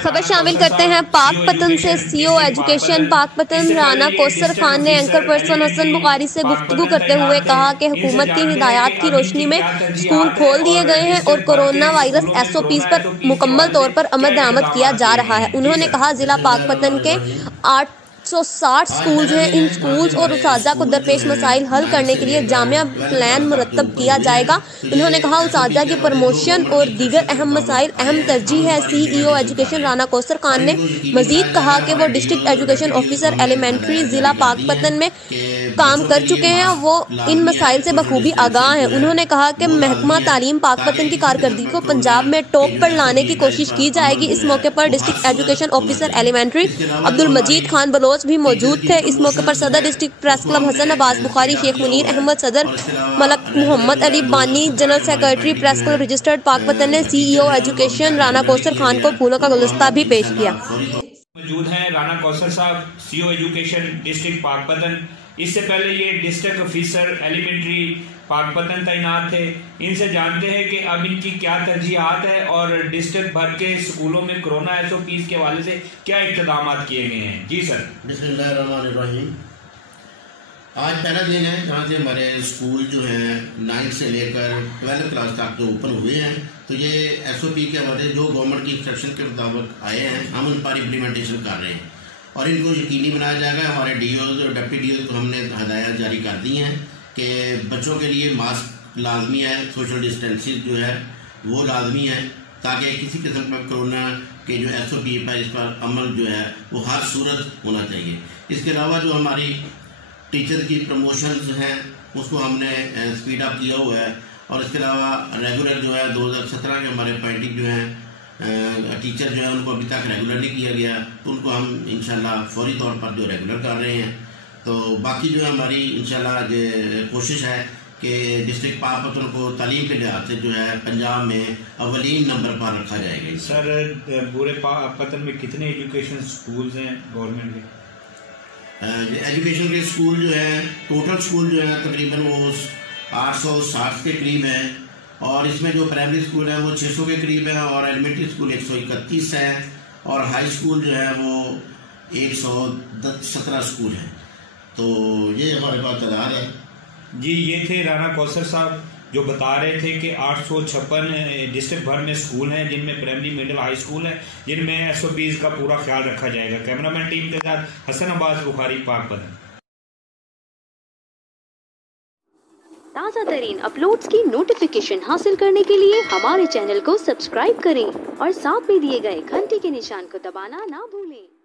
खबर शामिल करते हैं पाकपतन से। सीईओ एजुकेशन पाकपतन राना कौसर खान ने एंकर पर्सन हसन बुखारी से गुफ्तगू करते हुए कहा कि हुकूमत की हिदायत की रोशनी में स्कूल खोल दिए गए हैं और कोरोना वायरस एसओपीज पर मुकम्मल तौर पर अमल दरामद किया जा रहा है। उन्होंने कहा जिला पाकपतन के 860 स्कूल्स हैं। इन स्कूल्स और उसाजा को दरपेश मसाइल हल करने के लिए जामिया प्लान मुरतब किया जाएगा। उन्होंने कहा उसाजा की प्रमोशन और दीगर अहम मसाइल अहम तरजीह है। सीईओ एजुकेशन राना कौसर खान ने मजीद कहा कि वो डिस्ट्रिक्ट एजुकेशन ऑफिसर एलिमेंट्री जिला पाकपतन में काम कर चुके हैं, वो इन मसाइल से बखूबी आगाह हैं। उन्होंने कहा कि महकमा तालीम पाकपतन की कारकर्दगी को पंजाब में टॉप पर लाने की कोशिश की जाएगी। इस मौके पर district education officer elementary Abdul Majeed Khan Baloch भी मौजूद थे। इस मौके पर सदर district press club Hasan Abbas Bukhari, Sheikh Munir Ahmad सदर, Malik Mohammad Ali Bani, general secretary press club registered Pakpattan ने सीईओ एजुकेशन राना कौसर खान को फूलों का गुलदस्ता भी पेश किया। मौजूद हैं राना कौसर साहब, सीईओ एजुकेशन डिस्ट्रिक्ट पाकपतन। इससे पहले ये डिस्ट्रिक्ट ऑफिसर एलिमेंट्री पाकपतन तैनात थे। इनसे जानते हैं कि अब इनकी क्या तरजीहात है और डिस्ट्रिक्ट भर के स्कूलों में कोरोना एसओपीज के हवाले से क्या इक़दाम किए गए हैं। जी सर। बिस्मिल्लाहिर्रहमानिर्रहीम। आज पहला दिन है जहाँ से हमारे स्कूल जो हैं 9 से लेकर 12 क्लास तक जो ओपन हुए हैं, तो ये एसओपी के हमारे जो गवर्नमेंट की इंस्ट्रक्शन के मुताबिक आए हैं, हम उन पर इम्प्लीमेंटेशन कर रहे हैं और इनको यकीनी बनाया जाएगा। हमारे डीओज और डिप्टी डीओज को हमने हदायत जारी कर दी हैं कि बच्चों के लिए मास्क लाजमी है, सोशल डिस्टेंसिंग जो है वो लाजमी है, ताकि किसी किस्म का कोरोना के जो एसओपी पर इस पर अमल जो है वो हर सूरत होना चाहिए। इसके अलावा जो हमारी टीचर की प्रमोशंस हैं उसको हमने स्पीड अप किया हुआ है और इसके अलावा रेगुलर जो है 2017 के हमारे अपॉइंटिंग जो हैं टीचर जो है उनको अभी तक रेगुलर नहीं किया गया, तो उनको हम इंशाल्लाह फौरी तौर पर जो रेगुलर कर रहे हैं। तो बाकी जो है हमारी इंशाल्लाह कोशिश है कि डिस्ट्रिक्ट पाकपतन को तालीम के लिहाज से जो है पंजाब में अव्वलीन नंबर पर रखा जाएगा। सर पूरे पाकपतन में कितने एजुकेशन स्कूल्स हैं गवर्नमेंट के? एजुकेशन के स्कूल जो है टोटल स्कूल जो है तकरीबन वो 860 के करीब है और इसमें जो प्राइमरी स्कूल है वो 600 के करीब है और एलिमेंट्री स्कूल 131 है और हाई स्कूल जो है वो 117 स्कूल है। तो ये हमारे पास तादाद है। जी, ये थे राना कौसर साहब जो बता रहे थे कि 856 डिस्ट्रिक्ट भर में स्कूल हैं जिनमें प्राइमरी मिडिल हाई स्कूल है, जिनमें एसओपीज का पूरा ख्याल रखा जाएगा। कैमरामैन टीम के साथ हसन अब्बास बुखारी, पाकपतन। ताज़ा तरीन अपलोड्स की नोटिफिकेशन हासिल करने के लिए हमारे चैनल को सब्सक्राइब करें और साथ में दिए गए घंटी के निशान को दबाना ना भूलें।